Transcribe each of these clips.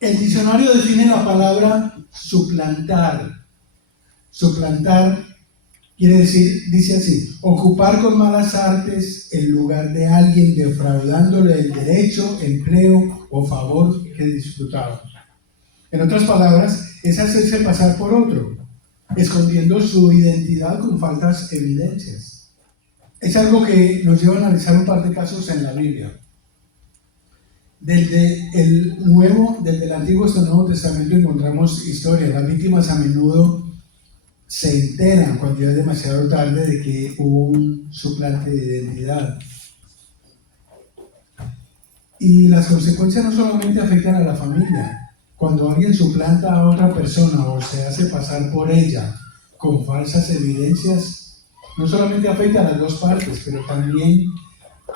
El diccionario define la palabra suplantar. Suplantar quiere decir, dice así: ocupar con malas artes el lugar de alguien, defraudándole el derecho, empleo o favor que disfrutaba. En otras palabras, es hacerse pasar por otro, escondiendo su identidad con falsas evidencias. Es algo que nos lleva a analizar un par de casos en la Biblia. Desde el Antiguo hasta el Nuevo Testamento encontramos historias. Las víctimas a menudo se enteran cuando ya es demasiado tarde de que hubo un suplante de identidad. Y las consecuencias no solamente afectan a la familia. Cuando alguien suplanta a otra persona o se hace pasar por ella con falsas evidencias, no solamente afecta a las dos partes, pero también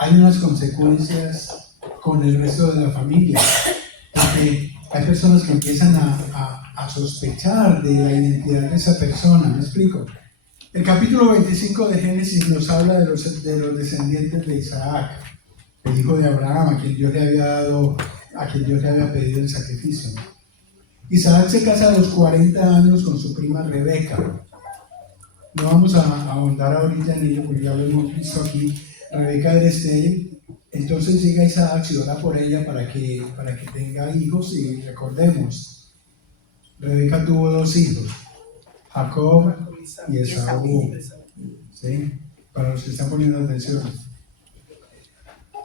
hay unas consecuencias con el resto de la familia. Porque hay personas que empiezan a sospechar de la identidad de esa persona. ¿Me explico? El capítulo 25 de Génesis nos habla de los descendientes de Isaac, el hijo de Abraham, a quien Dios le había pedido el sacrificio. Isaac se casa a los 40 años con su prima Rebeca. No vamos a ahondar ahorita en ello porque ya lo hemos visto aquí. Rebeca era estéril. Entonces llega Isaac y ora por ella para que tenga hijos. Y recordemos, Rebeca tuvo 2 hijos, Jacob y Esaú. ¿Sí? Para los que están poniendo atención.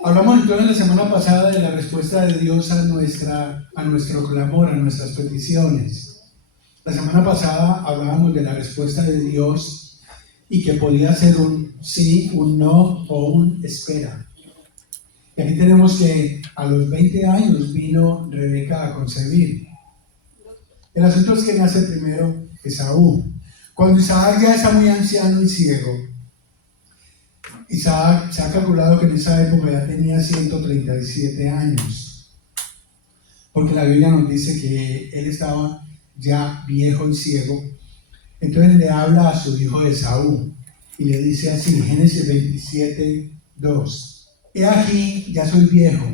Hablamos entonces la semana pasada de la respuesta de Dios a nuestro clamor, a nuestras peticiones. La semana pasada hablábamos de la respuesta de Dios y que podía ser un sí, un no o un espera. Y aquí tenemos que a los 20 años vino Rebeca a concebir. El asunto es que nace primero Esaú. Cuando Isaac ya está muy anciano y ciego, Isaac se ha calculado que en esa época ya tenía 137 años, porque la Biblia nos dice que él estaba ya viejo y ciego. Entonces le habla a su hijo Esaú y le dice así, Génesis 27, 2: he aquí, ya soy viejo,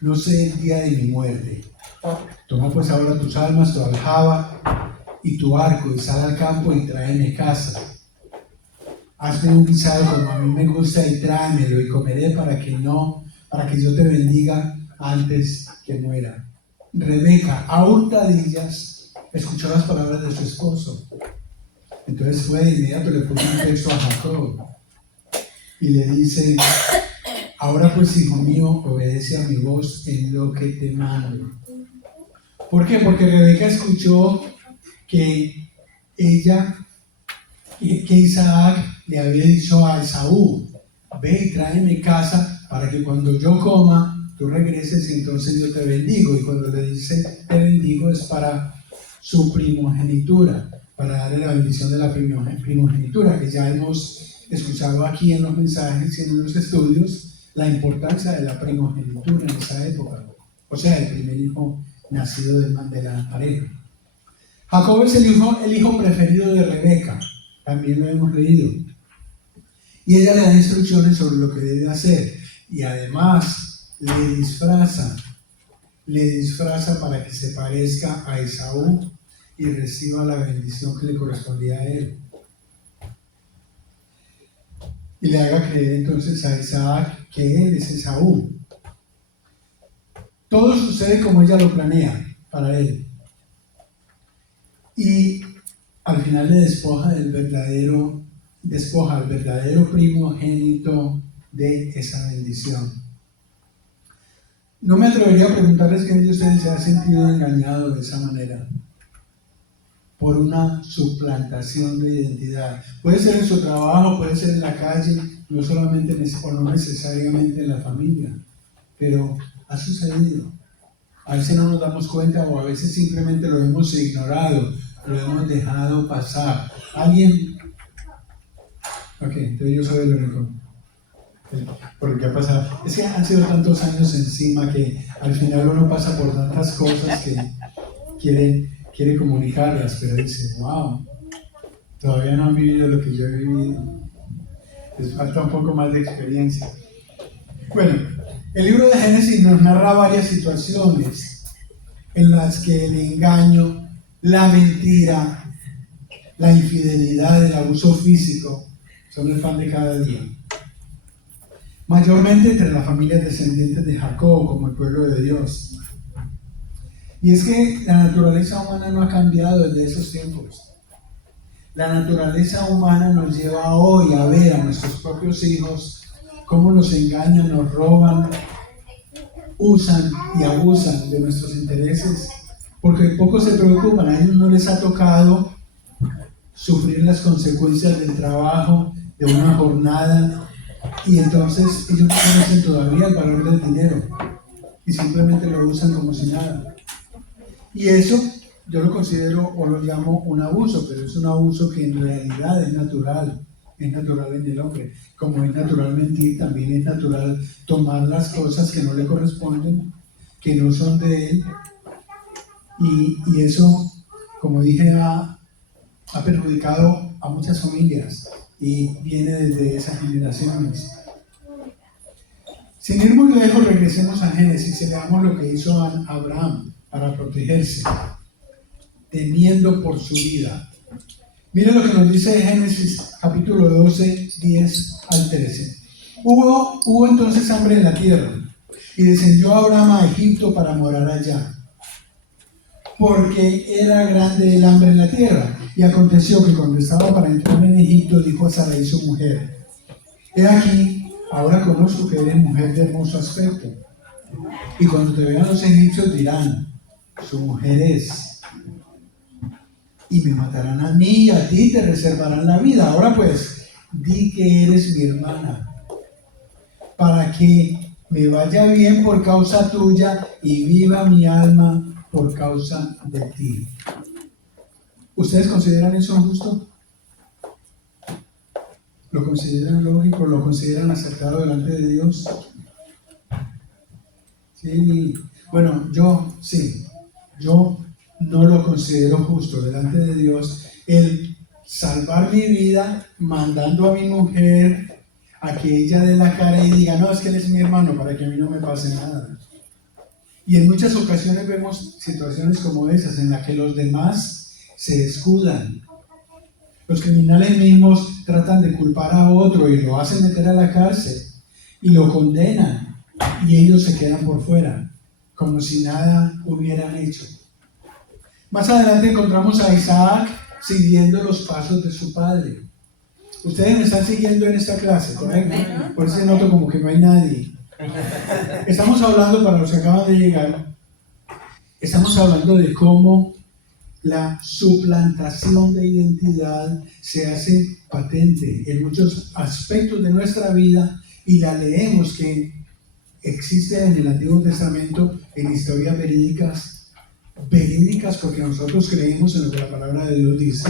no sé el día de mi muerte. Toma pues ahora tus armas, tu aljaba y tu arco, y sal al campo y tráeme caza. Hazme un guisado como a mí me gusta y tráemelo, y comeré para que yo te bendiga antes que muera. Rebeca, a hurtadillas, escuchó las palabras de su esposo. Entonces fue de inmediato, le puso un texto a Jacob y le dice: ahora pues, hijo mío, obedece a mi voz en lo que te mando. ¿Por qué? Porque Rebeca escuchó que Isaac le había dicho a Esaú: ve y tráeme caza para que cuando yo coma, tú regreses y entonces yo te bendigo. Y cuando le dice te bendigo es para su primogenitura, para darle la bendición de la primogenitura, que ya hemos escuchado aquí en los mensajes y en los estudios, la importancia de la primogenitura en esa época. O sea, el primer hijo nacido de la pareja. Jacob es el hijo preferido de Rebeca, también lo hemos leído. Y ella le da instrucciones sobre lo que debe hacer. Y además le disfraza para que se parezca a Esaú y reciba la bendición que le correspondía a él. Y le haga creer entonces a Isaac que él es Esaú. Todo sucede como ella lo planea para él. Y al final le despoja al verdadero primogénito de esa bendición. No me atrevería a preguntarles quién de ustedes se ha sentido engañado de esa manera por una suplantación de identidad. Puede ser en su trabajo, puede ser en la calle, no solamente o no necesariamente en la familia, pero ha sucedido. A veces no nos damos cuenta o a veces simplemente lo hemos ignorado, lo hemos dejado pasar. Alguien... Ok, entonces yo soy el único. Por lo que ha pasado. Es que han sido tantos años encima que al final uno pasa por tantas cosas que quiere comunicarlas, pero dice, wow, todavía no han vivido lo que yo he vivido. Les falta un poco más de experiencia. Bueno, el libro de Génesis nos narra varias situaciones en las que el engaño, la mentira, la infidelidad, el abuso físico son el pan de cada día. Mayormente entre las familias descendientes de Jacob, como el pueblo de Dios. Y es que la naturaleza humana no ha cambiado desde esos tiempos. La naturaleza humana nos lleva hoy a ver a nuestros propios hijos cómo nos engañan, nos roban, usan y abusan de nuestros intereses, porque pocos se preocupan. A ellos no les ha tocado sufrir las consecuencias del trabajo, de una jornada, y entonces ellos no conocen todavía el valor del dinero y simplemente lo usan como si nada. Y eso yo lo considero o lo llamo un abuso, pero es un abuso que en realidad es natural en el hombre. Como es natural mentir, también es natural tomar las cosas que no le corresponden, que no son de él, y eso, como dije, ha perjudicado a muchas familias y viene desde esas generaciones. Sin ir muy lejos, regresemos a Génesis y veamos lo que hizo Abraham para protegerse, temiendo por su vida. Miren lo que nos dice Génesis capítulo 12, 10 al 13. Hubo entonces hambre en la tierra, y descendió Abraham a Egipto para morar allá, porque era grande el hambre en la tierra. Y aconteció que cuando estaba para entrar en Egipto, dijo a Sarai su mujer: he aquí, ahora conozco que eres mujer de hermoso aspecto, y cuando te vean los egipcios dirán: su mujer es, y me matarán a mí, y a ti te reservarán la vida. Ahora pues, di que eres mi hermana, para que me vaya bien por causa tuya y viva mi alma por causa de ti. ¿Ustedes consideran eso justo? ¿Lo consideran lógico? ¿Lo consideran acertado delante de Dios? Sí. Bueno, yo no lo considero justo delante de Dios el salvar mi vida mandando a mi mujer a que ella dé la cara y diga: no, es que él es mi hermano, para que a mí no me pase nada. Y en muchas ocasiones vemos situaciones como esas en las que los demás se escudan. Los criminales mismos tratan de culpar a otro y lo hacen meter a la cárcel y lo condenan, y ellos se quedan por fuera, como si nada hubieran hecho. Más adelante encontramos a Isaac siguiendo los pasos de su padre. Ustedes me están siguiendo en esta clase, ¿correcto? Por eso noto como que no hay nadie. Estamos hablando, para los que acaban de llegar, estamos hablando de cómo la suplantación de identidad se hace patente en muchos aspectos de nuestra vida, y la leemos que existe en el Antiguo Testamento, en historias verídicas porque nosotros creemos en lo que la palabra de Dios dice,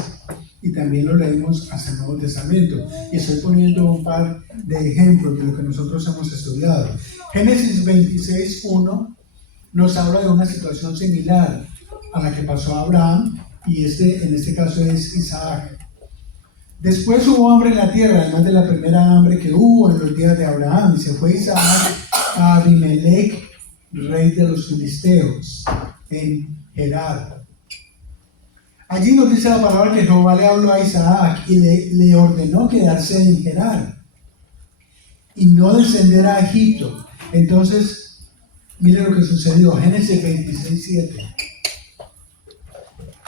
y también lo leemos hasta el Nuevo Testamento. Y estoy poniendo un par de ejemplos de lo que nosotros hemos estudiado. Génesis 26:1 nos habla de una situación similar a la que pasó a Abraham, y en este caso es Isaac. Después hubo hambre en la tierra, además de la primera hambre que hubo en los días de Abraham, y se fue Isaac a Abimelech, rey de los filisteos, en Gerar. Allí nos dice la palabra que Jehová le habló a Isaac y le ordenó quedarse en Gerar y no descender a Egipto. Entonces, mire lo que sucedió, Génesis 26:7.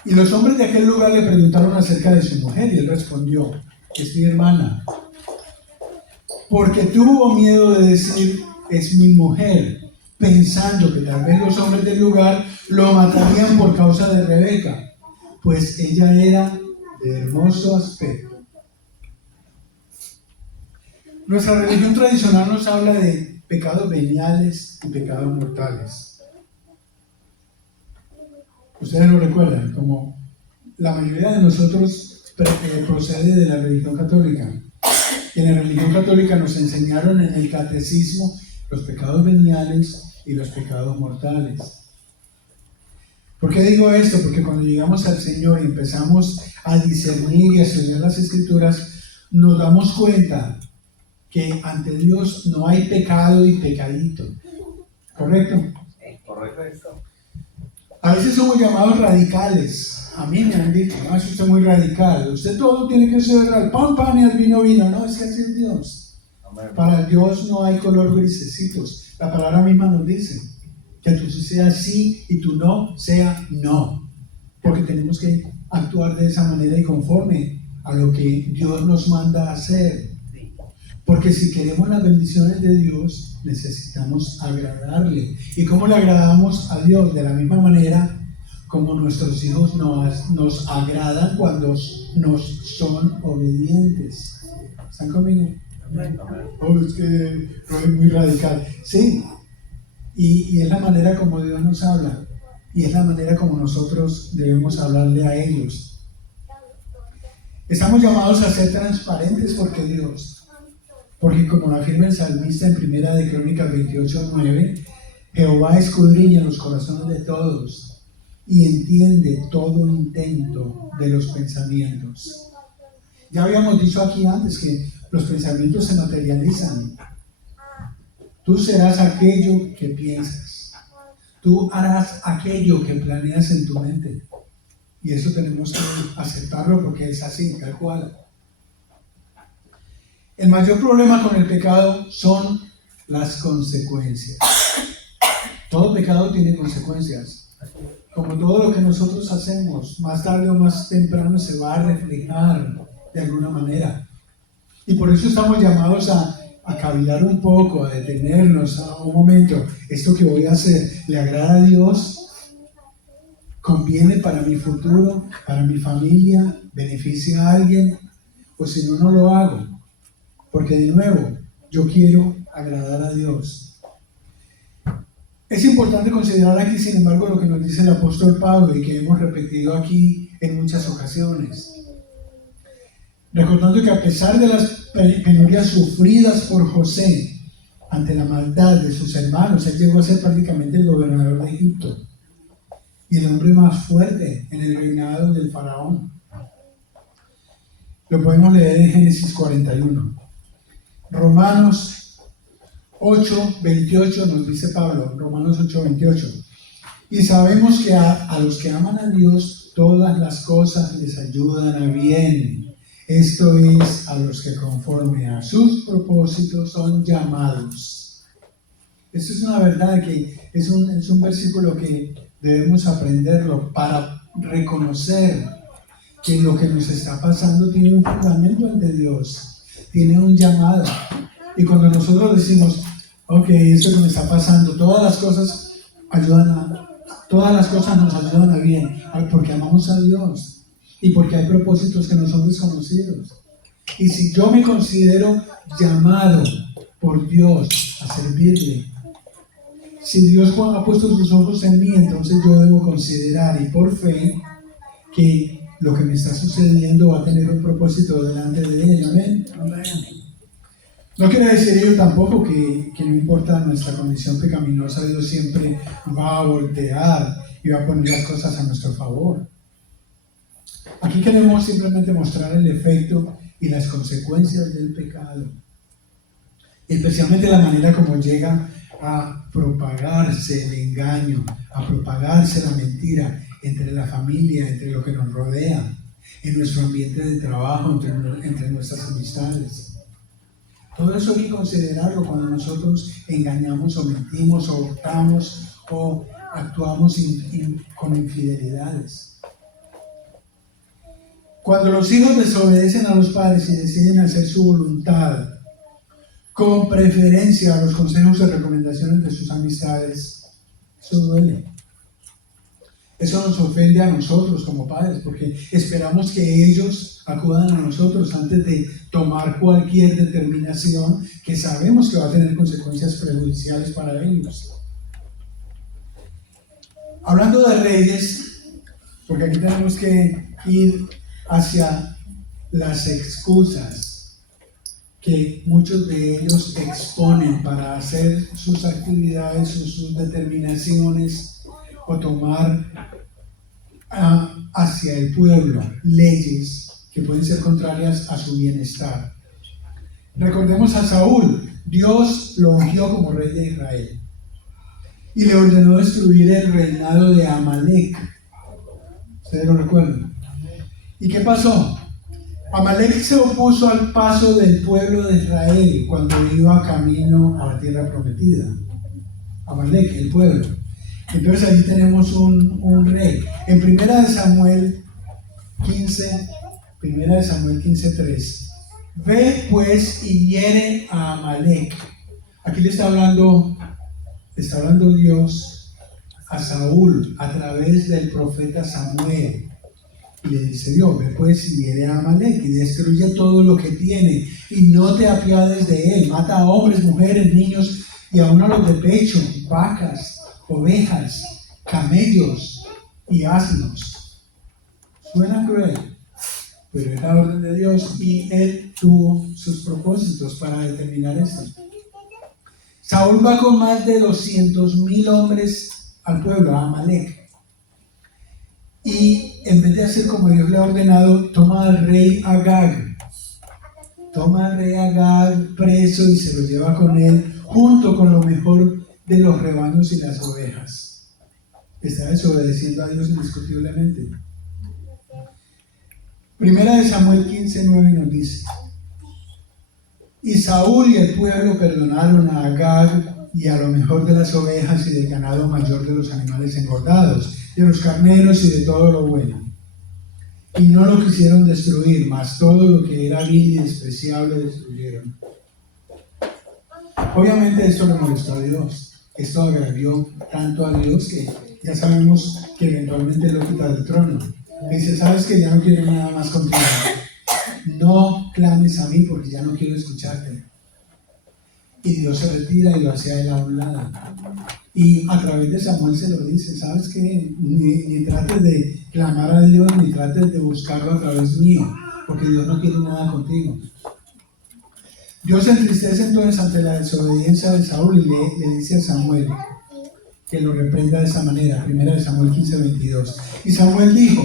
Y los hombres de aquel lugar le preguntaron acerca de su mujer, y él respondió: es mi hermana. Porque tuvo miedo de decir: es mi mujer, pensando que tal vez los hombres del lugar lo matarían por causa de Rebeca, pues ella era de hermoso aspecto. Nuestra religión tradicional nos habla de pecados veniales y pecados mortales. Ustedes lo recuerdan, como la mayoría de nosotros procede de la religión católica. Y en la religión católica nos enseñaron en el catecismo los pecados veniales y los pecados mortales. ¿Por qué digo esto? Porque cuando llegamos al Señor y empezamos a discernir y a estudiar las Escrituras, nos damos cuenta que ante Dios no hay pecado y pecadito. ¿Correcto? Correcto. A veces somos llamados radicales. A mí me han dicho, no, usted es muy radical. Usted todo tiene que ser al pan, pan y al vino, vino. No, es que así es Dios. Para Dios no hay color grisecitos. La palabra misma nos dice que tú sea sí y tu no sea no. Porque tenemos que actuar de esa manera y conforme a lo que Dios nos manda a hacer. Porque si queremos las bendiciones de Dios, necesitamos agradarle. ¿Y cómo le agradamos a Dios? De la misma manera como nuestros hijos nos agradan cuando nos son obedientes. ¿Están conmigo? Oh, es que soy muy radical. Sí, y es la manera como Dios nos habla. Y es la manera como nosotros debemos hablarle a ellos. Estamos llamados a ser transparentes porque como lo afirma el salmista en Primera de Crónicas 28:9, Jehová escudriña los corazones de todos y entiende todo intento de los pensamientos. Ya habíamos dicho aquí antes que los pensamientos se materializan. Tú serás aquello que piensas. Tú harás aquello que planeas en tu mente. Y eso tenemos que aceptarlo porque es así, tal cual. El mayor problema con el pecado son las consecuencias. Todo pecado tiene consecuencias. Como todo lo que nosotros hacemos, más tarde o más temprano se va a reflejar de alguna manera. Y por eso estamos llamados a cavilar un poco, a detenernos a un momento. ¿Esto que voy a hacer le agrada a Dios? ¿Conviene para mi futuro, para mi familia? ¿Beneficia a alguien? O si no, no lo hago. Porque de nuevo, yo quiero agradar a Dios. Es importante considerar aquí, sin embargo, lo que nos dice el apóstol Pablo y que hemos repetido aquí en muchas ocasiones. Recordando que a pesar de las penurias sufridas por José ante la maldad de sus hermanos, él llegó a ser prácticamente el gobernador de Egipto y el hombre más fuerte en el reinado del faraón. Lo podemos leer en Génesis 41. Romanos 8:28 nos dice Pablo, Romanos 8:28. Y sabemos que a los que aman a Dios, todas las cosas les ayudan a bien. Esto es, a los que conforme a sus propósitos son llamados. Esto es una verdad que es un versículo que debemos aprenderlo para reconocer que lo que nos está pasando tiene un fundamento ante Dios, tiene un llamado. Y cuando nosotros decimos, ok, esto que me está pasando, todas las cosas nos ayudan a bien, porque amamos a Dios y porque hay propósitos que no son desconocidos. Y si yo me considero llamado por Dios a servirle, si Dios ha puesto sus ojos en mí, entonces yo debo considerar y por fe que lo que me está sucediendo va a tener un propósito delante de Él. Amén. Amén. No quiere decir ello tampoco que no importa nuestra condición pecaminosa, Dios siempre va a voltear y va a poner las cosas a nuestro favor. Aquí queremos simplemente mostrar el efecto y las consecuencias del pecado, especialmente la manera como llega a propagarse el engaño, a propagarse la mentira entre la familia, entre lo que nos rodea, en nuestro ambiente de trabajo, entre nuestras amistades. Todo eso hay que considerarlo cuando nosotros engañamos o mentimos o hurtamos o actuamos con infidelidades. Cuando los hijos desobedecen a los padres y deciden hacer su voluntad, con preferencia a los consejos y recomendaciones de sus amistades, eso duele. Eso nos ofende a nosotros como padres, porque esperamos que ellos acudan a nosotros antes de tomar cualquier determinación que sabemos que va a tener consecuencias prejudiciales para ellos. Hablando de reyes, porque aquí tenemos que ir hacia las excusas que muchos de ellos exponen para hacer sus actividades o sus determinaciones o tomar hacia el pueblo leyes que pueden ser contrarias a su bienestar. Recordemos a Saúl. Dios lo ungió como rey de Israel. y le ordenó destruir el reinado de Amalek. ¿Ustedes lo recuerdan? ¿Y qué pasó? Amalek se opuso al paso del pueblo de Israel cuando iba camino a la tierra prometida. Amalek, el pueblo. Entonces ahí tenemos un rey. En Primera de Samuel 15:3. Ve pues y hiere a Amalek. Aquí le está hablando Dios a Saúl a través del profeta Samuel. Y le dice Dios, ve pues y hiere a Amalek y destruye todo lo que tiene y no te apiades de él. Mata a hombres, mujeres, niños y aún a los de pecho, vacas, ovejas, camellos y asnos. Suena cruel, pero es la orden de Dios y él tuvo sus propósitos para determinar esto. Saúl va con más de 200,000 hombres al pueblo, a Amalek. Y en vez de hacer como Dios le ha ordenado, toma al rey Agag preso y se lo lleva con él, junto con lo mejor de los rebaños y las ovejas. Está desobedeciendo a Dios indiscutiblemente. Primera de Samuel 15:9 nos dice: y Saúl y el pueblo perdonaron a Agag y a lo mejor de las ovejas y del ganado mayor de los animales engordados, de los carneros y de todo lo bueno. Y no lo quisieron destruir, mas todo lo que era vil y despreciable destruyeron. Obviamente esto le molestó a Dios. Esto agravió tanto a Dios que ya sabemos que eventualmente lo quita del trono. Le dice, sabes que ya no quiero nada más contigo. No clames a mí porque ya no quiero escucharte. Y Dios se retira y lo hace a él a un lado. Y a través de Samuel se lo dice, ¿sabes qué? Ni trates de clamar a Dios, ni trates de buscarlo a través mío, porque Dios no quiere nada contigo. Dios se entristece entonces ante la desobediencia de Saúl y le dice a Samuel que lo reprenda de esa manera. Primera de Samuel 15:22. Y Samuel dijo,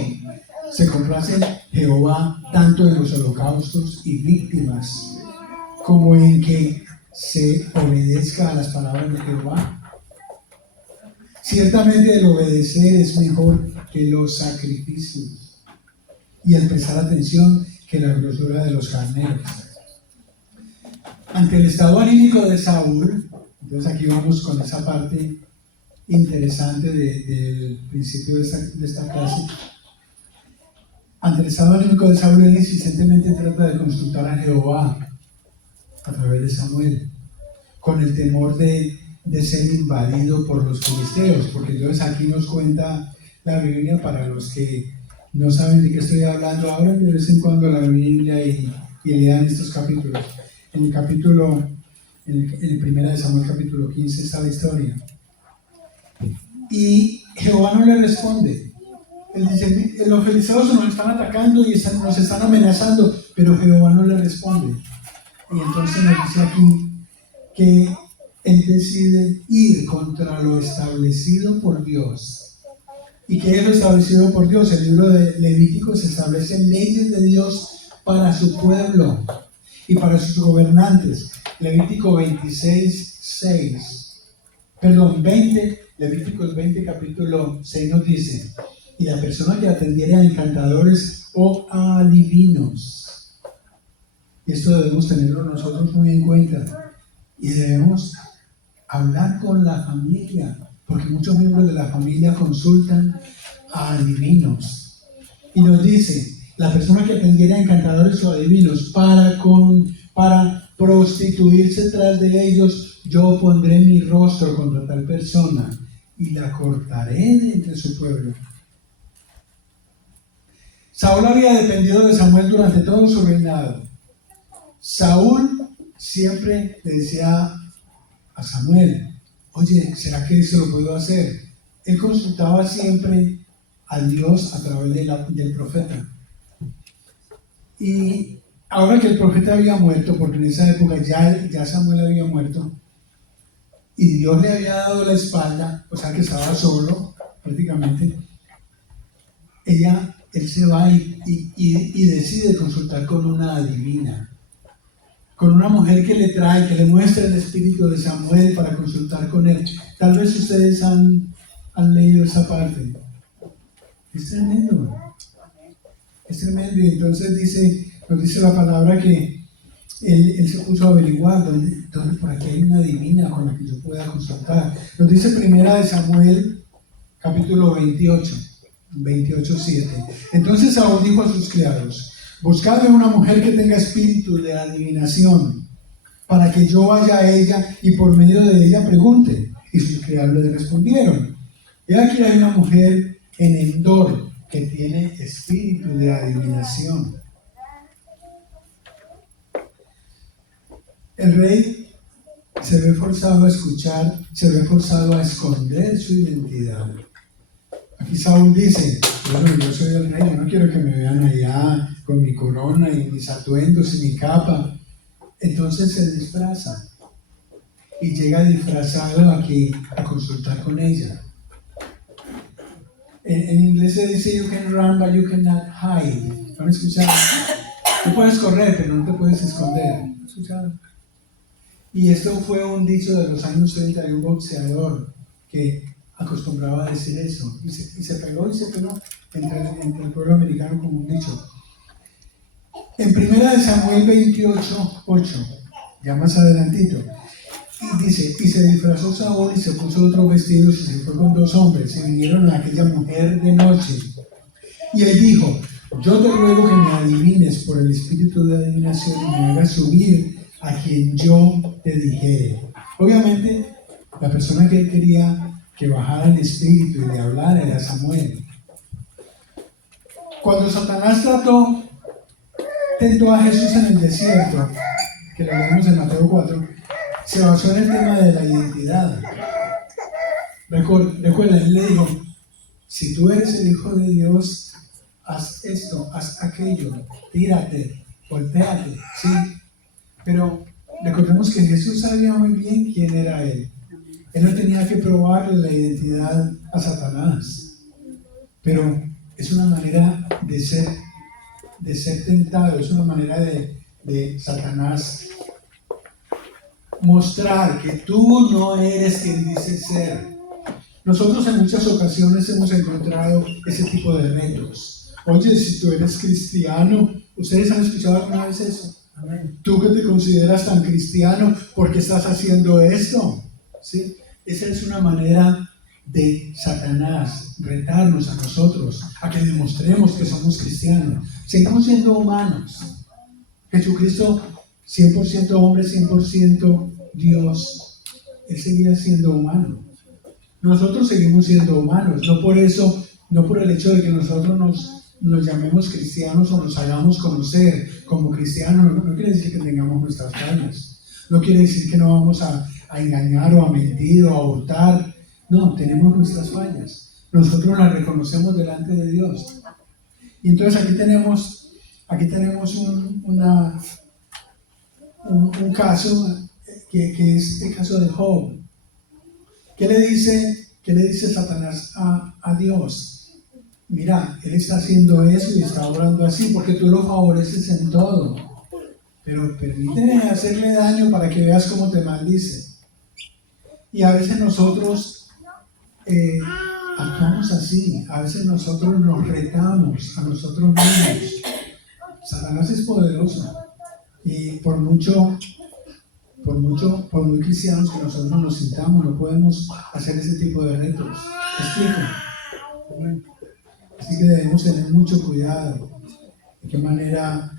se complace Jehová tanto en los holocaustos y víctimas como en que se obedezca a las palabras de Jehová. Ciertamente el obedecer es mejor que los sacrificios y el prestar atención que la grosura de los carneros. Ante el estado anímico de Saúl, entonces aquí vamos con esa parte interesante del principio de esta clase. Ante el estado anímico de Saúl, él insistentemente trata de consultar a Jehová a través de Samuel, con el temor de ser invadido por los filisteos, porque entonces aquí nos cuenta la Biblia, para los que no saben de qué estoy hablando, ahora de vez en cuando la Biblia y lean estos capítulos. En el Primera de Samuel capítulo 15 está la historia. Y Jehová no le responde. Él dice, los filisteos nos están atacando y nos están amenazando, pero Jehová no le responde. Y entonces nos dice aquí que él decide ir contra lo establecido por Dios. ¿Y qué es lo establecido por Dios? El libro de Levítico se establecen leyes de Dios para su pueblo y para sus gobernantes. Levítico 20, Levíticos 20, capítulo 6 nos dice, y la persona que atendiere a encantadores o a adivinos. Esto debemos tenerlo nosotros muy en cuenta. Y debemos hablar con la familia, porque muchos miembros de la familia consultan a adivinos. Y nos dice, la persona que atendiera a encantadores o adivinos para prostituirse tras de ellos, yo pondré mi rostro contra tal persona y la cortaré de entre su pueblo. Saúl había dependido de Samuel durante todo su reinado. Saúl siempre le decía a Samuel, oye, ¿será que eso lo puedo hacer? Él consultaba siempre a Dios a través del profeta. Y ahora que el profeta había muerto, porque en esa época ya Samuel había muerto, y Dios le había dado la espalda, o sea que estaba solo prácticamente, él se va y decide consultar con una adivina, con una mujer que le muestra el espíritu de Samuel para consultar con él. Tal vez ustedes han leído esa parte. Es tremendo. Es tremendo. Y entonces nos dice la palabra que él se puso a averiguar dónde por aquí hay una divina con la que yo pueda consultar. Nos dice primera de Samuel, capítulo 28:7. Entonces Saúl dijo a sus criados: buscadme una mujer que tenga espíritu de adivinación, para que yo vaya a ella y por medio de ella pregunte. Y sus criados le respondieron: y aquí hay una mujer en Endor que tiene espíritu de adivinación. El rey se ve forzado a escuchar, se ve forzado a esconder su identidad. Aquí Saúl dice: bueno, yo soy el rey, yo no quiero que me vean allá con mi corona y mis atuendos y mi capa. Entonces se disfraza y llega disfrazado aquí a consultar con ella. En inglés se dice: you can run but you cannot hide. ¿Han escuchado? Tú puedes correr pero no te puedes esconder. ¿Han escuchado? Y esto fue un dicho de los años 30 de un boxeador que acostumbraba a decir eso. Y se pegó entre el pueblo americano como un dicho. En primera de Samuel 28:8, ya más adelantito, y dice: y se disfrazó Saúl y se puso otros vestidos y se fue con 2 hombres y vinieron a aquella mujer de noche. Y él dijo: yo te ruego que me adivines por el espíritu de adivinación y me hagas subir a quien yo te dijere. Obviamente, la persona que él quería que bajara en espíritu y le hablara era Samuel. Cuando Satanás tentó a Jesús en el desierto, que lo vemos en Mateo 4, se basó en el tema de la identidad. Recuerda, él le dijo: si tú eres el Hijo de Dios, haz esto, haz aquello, tírate, volteate, ¿sí? Pero recordemos que Jesús sabía muy bien quién era Él. Él no tenía que probarle la identidad a Satanás. Pero es una manera de ser tentado, es una manera de Satanás mostrar que tú no eres quien dices ser. Nosotros en muchas ocasiones hemos encontrado ese tipo de retos. Oye, si tú eres cristiano, ¿ustedes han escuchado alguna vez eso? Tú que te consideras tan cristiano, ¿por qué estás haciendo esto? ¿Sí? Esa es una manera de Satanás retarnos a nosotros a que demostremos que somos cristianos. Seguimos siendo humanos. Jesucristo, 100% hombre, 100% Dios, Él seguía siendo humano. Nosotros seguimos siendo humanos, no por el hecho de que nosotros nos llamemos cristianos o nos hagamos conocer como cristianos, no quiere decir que tengamos nuestras fallas, no quiere decir que no vamos a engañar o a mentir o a hurtar. No, tenemos nuestras fallas, nosotros las reconocemos delante de Dios. Y entonces aquí tenemos un caso que es el caso de Job. ¿Qué le dice Satanás a Dios? Mira, él está haciendo eso y está obrando así porque tú lo favoreces en todo. Pero permíteme hacerle daño para que veas cómo te maldice. Y a veces nosotros actuamos así. A veces nosotros nos retamos a nosotros mismos. Satanás es poderoso. Y por muy cristianos que nosotros nos sintamos, no podemos hacer ese tipo de retos. ¿Me explico? Así que debemos tener mucho cuidado de qué manera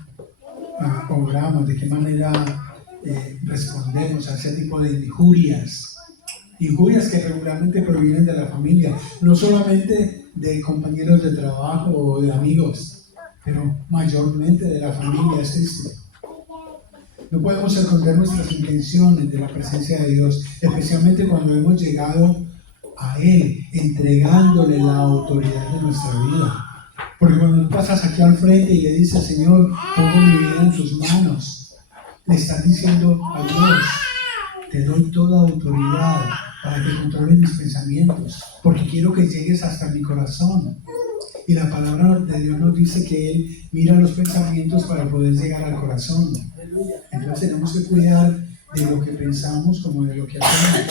obramos, de qué manera respondemos a ese tipo de injurias que regularmente provienen de la familia, no solamente de compañeros de trabajo o de amigos, pero mayormente de la familia. Es triste. No podemos esconder nuestras intenciones de la presencia de Dios, especialmente cuando hemos llegado a Él, entregándole la autoridad de nuestra vida. Porque cuando pasas aquí al frente y le dices: Señor, pongo mi vida en tus manos, le estás diciendo a Dios: te doy toda autoridad para que controles mis pensamientos, porque quiero que llegues hasta mi corazón. Y la palabra de Dios nos dice que Él mira los pensamientos para poder llegar al corazón. Entonces tenemos que cuidar de lo que pensamos como de lo que hacemos.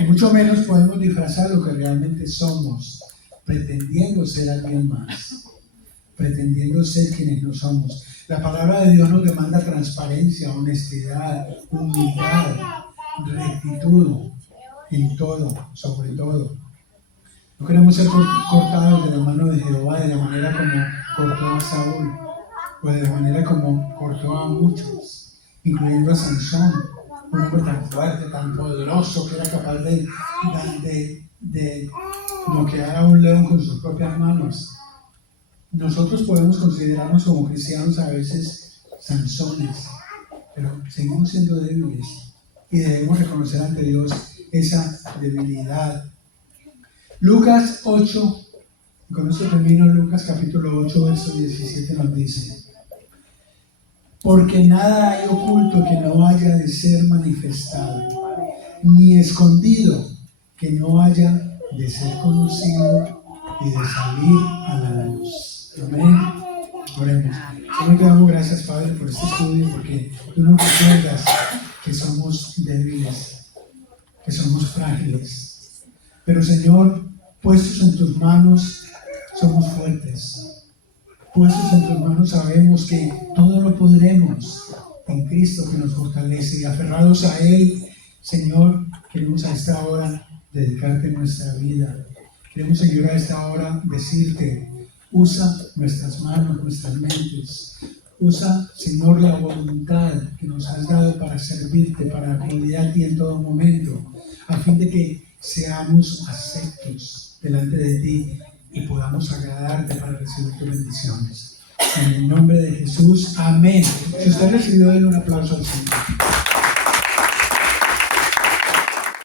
Y mucho menos podemos disfrazar lo que realmente somos, pretendiendo ser alguien más, pretendiendo ser quienes no somos. La palabra de Dios nos demanda transparencia, honestidad, humildad, rectitud en todo, sobre todo. No queremos ser cortados de la mano de Jehová de la manera como cortó a Saúl, o de la manera como cortó a muchos, incluyendo a Sansón, un hombre tan fuerte, tan poderoso, que era capaz de noquear a un león con sus propias manos. Nosotros podemos considerarnos como cristianos a veces Sansones, pero seguimos siendo débiles y debemos reconocer ante Dios esa debilidad. Lucas 8, y con eso termino. Lucas capítulo 8, verso 17 nos dice: porque nada hay oculto que no haya de ser manifestado, ni escondido que no haya de ser conocido y de salir a la luz. Amén. Oremos. Señor, te damos gracias, Padre, por este estudio, porque tú nos recuerdas que somos débiles, que somos frágiles. Pero, Señor, puestos en tus manos, somos fuertes. Puestos en tus manos sabemos que todo lo podremos en Cristo que nos fortalece, y aferrados a Él, Señor, queremos a esta hora dedicarte nuestra vida. Queremos, Señor, a esta hora decirte: usa nuestras manos, nuestras mentes. Usa, Señor, la voluntad que nos has dado para servirte, para acudir a ti en todo momento, a fin de que seamos aceptos delante de ti y podamos agradarte para recibir tus bendiciones. En el nombre de Jesús, amén. Si usted recibió, denle un aplauso al Señor.